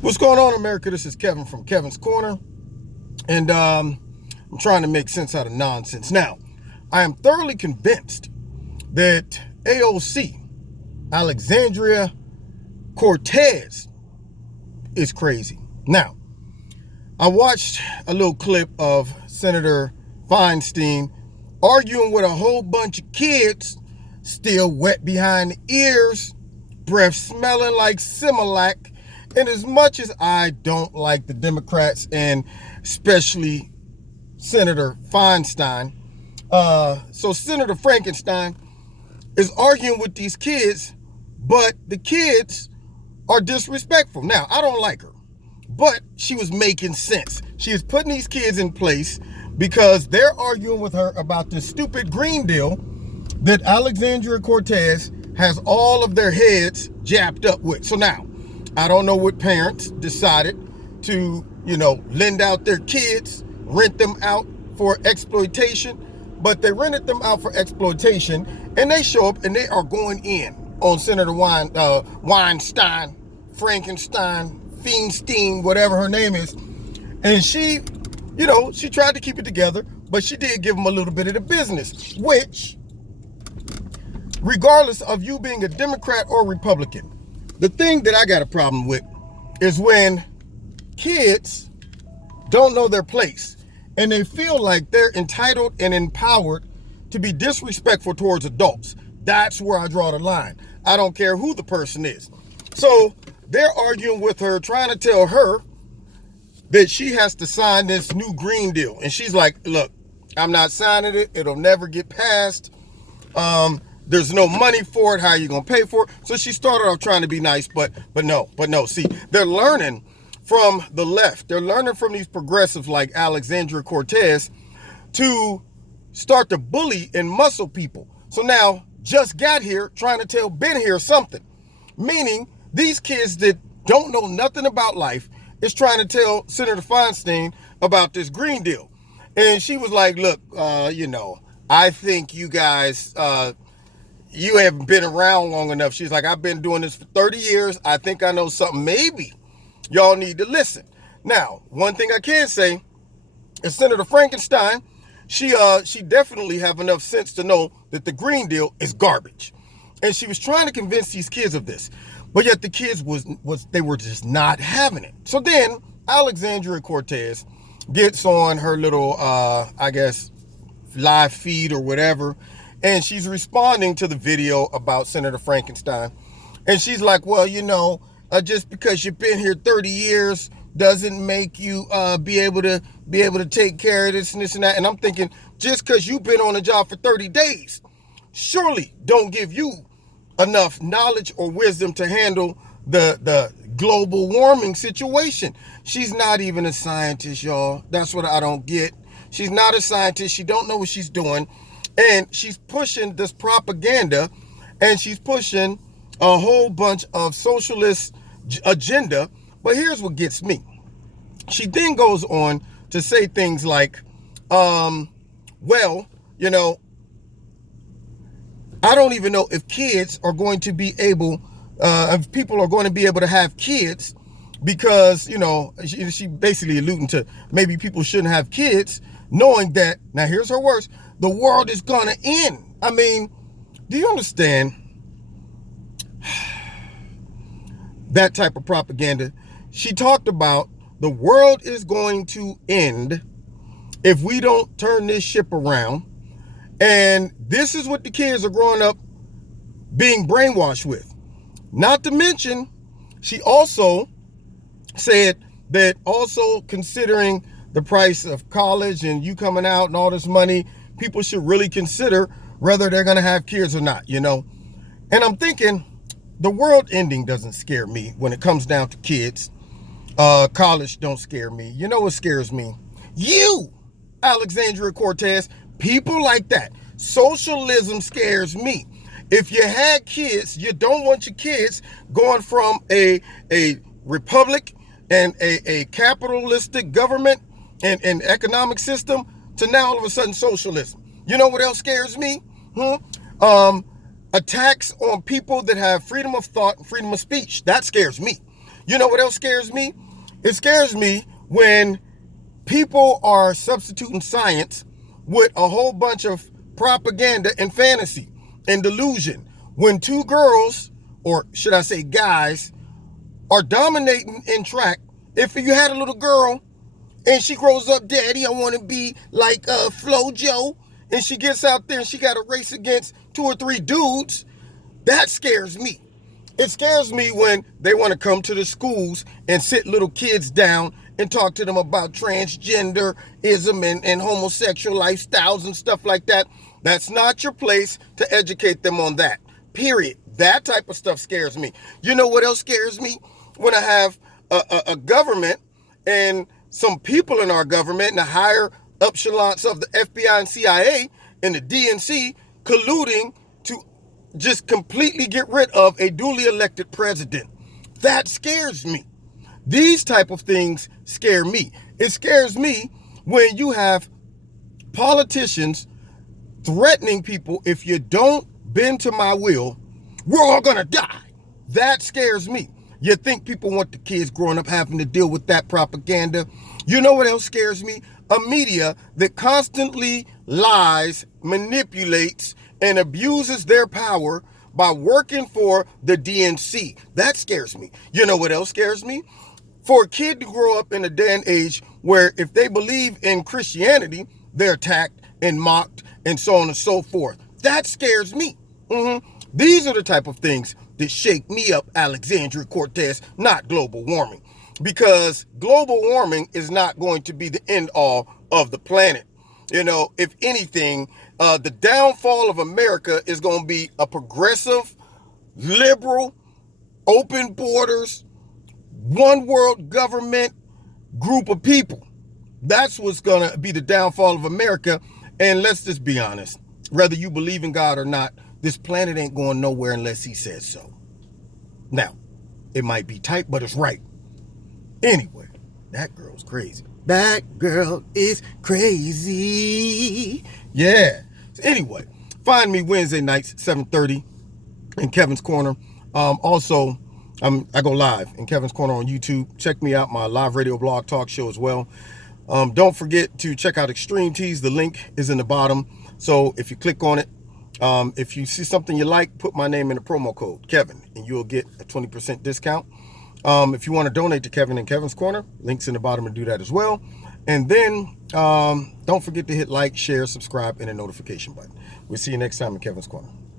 What's going on, America? This is Kevin from Kevin's Corner, and I'm trying to make sense out of nonsense. Now, I am thoroughly convinced that AOC, Alexandria Cortez, is crazy. Now, I watched a little clip of Senator Feinstein arguing with a whole bunch of kids, still wet behind the ears, breath smelling like Similac. And as much as I don't like the Democrats and especially Senator Feinstein, so Senator Frankenstein is arguing with these kids, but the kids are disrespectful. Now, I don't like her, but she was making sense. She is putting these kids in place because they're arguing with her about this stupid Green Deal that Alexandria Cortez has all of their heads japped up with. So now, I don't know what parents decided to, lend out their kids, rent them out for exploitation, but they rented them out for exploitation, and they show up and they are going in on Senator Weinstein, Frankenstein, Feinstein, whatever her name is. And she, she tried to keep it together, but she did give them a little bit of the business, which, regardless of you being a Democrat or Republican, the thing that I got a problem with is when kids don't know their place and they feel like they're entitled and empowered to be disrespectful towards adults. That's where I draw the line. I don't care who the person is. So they're arguing with her, trying to tell her that she has to sign this new Green Deal. And she's like, look, I'm not signing it. It'll never get passed. There's no money for it. How are you going to pay for it? So she started off trying to be nice, but no. See, they're learning from the left. They're learning from these progressives like Alexandria Cortez to start to bully and muscle people. So now, just got here trying to tell been here something. Meaning, these kids that don't know nothing about life is trying to tell Senator Feinstein about this Green Deal. And she was like, look, I think you guys... you haven't been around long enough. She's like, I've been doing this for 30 years. I think I know something. Maybe y'all need to listen. Now, one thing I can say is Senator Frankenstein, she definitely have enough sense to know that the Green Deal is garbage. And she was trying to convince these kids of this. But yet the kids they were just not having it. So then Alexandria Cortez gets on her little, live feed or whatever, and she's responding to the video about Senator Frankenstein. And she's like, well, just because you've been here 30 years doesn't make you be able to take care of this and this and that. And I'm thinking, just because you've been on the job for 30 days, surely don't give you enough knowledge or wisdom to handle the global warming situation. She's not even a scientist, y'all. That's what I don't get. She's not a scientist. She don't know what she's doing. And she's pushing this propaganda, and she's pushing a whole bunch of socialist agenda. But here's what gets me. She then goes on to say things like, I don't even know if kids are going to be able, if people are going to be able to have kids because, she basically alluding to maybe people shouldn't have kids, knowing that, now here's her words, the world is gonna end. I mean, do you understand that type of propaganda? She talked about the world is going to end if we don't turn this ship around. And this is what the kids are growing up being brainwashed with. Not to mention, she also said that also considering the price of college and you coming out and all this money, people should really consider whether they're going to have kids or not, And I'm thinking the world ending doesn't scare me when it comes down to kids. College don't scare me. You know what scares me? You, Alexandria Cortez, people like that. Socialism scares me. If you had kids, you don't want your kids going from a republic and a capitalistic government and economic system to now all of a sudden socialism. You know what else scares me? Attacks on people that have freedom of thought and freedom of speech. That scares me. You know what else scares me? It scares me when people are substituting science with a whole bunch of propaganda and fantasy and delusion. When two girls, or should I say guys, are dominating in track, if you had a little girl and she grows up, daddy, I want to be like Flo Jo, and she gets out there and she got to race against 2 or 3 dudes, that scares me. It scares me when they want to come to the schools and sit little kids down and talk to them about transgenderism and homosexual lifestyles and stuff like that. That's not your place to educate them on that. Period. That type of stuff scares me. You know what else scares me? When I have a government and some people in our government and the higher echelons of the FBI and CIA and the DNC colluding to just completely get rid of a duly elected president. That scares me. These type of things scare me. It scares me when you have politicians threatening people, if you don't bend to my will, we're all gonna die. That scares me. You think people want the kids growing up having to deal with that propaganda? You know what else scares me? A media that constantly lies, manipulates, and abuses their power by working for the DNC. That scares me. You know what else scares me? For a kid to grow up in a day and age where if they believe in Christianity, they're attacked and mocked and so on and so forth. That scares me. These are the type of things that shake me up, Alexandria Cortez, not global warming. Because global warming is not going to be the end all of the planet. You know, if anything, the downfall of America is going to be a progressive, liberal, open borders, one world government group of people. That's what's going to be the downfall of America. And let's just be honest, whether you believe in God or not, this planet ain't going nowhere unless he says so. Now, it might be tight, but it's right. Anyway, that girl's crazy. That girl is crazy. Yeah. So anyway, find me Wednesday nights, 7:30 in Kevin's Corner. Also, I go live in Kevin's Corner on YouTube. Check me out, my live radio blog talk show as well. Don't forget to check out Extreme Tees. The link is in the bottom. So if you click on it, if you see something you like, put my name in the promo code, Kevin, and you'll get a 20% discount. If you want to donate to Kevin and Kevin's Corner, links in the bottom to do that as well. And then don't forget to hit like, share, subscribe, and the notification button. We'll see you next time in Kevin's Corner.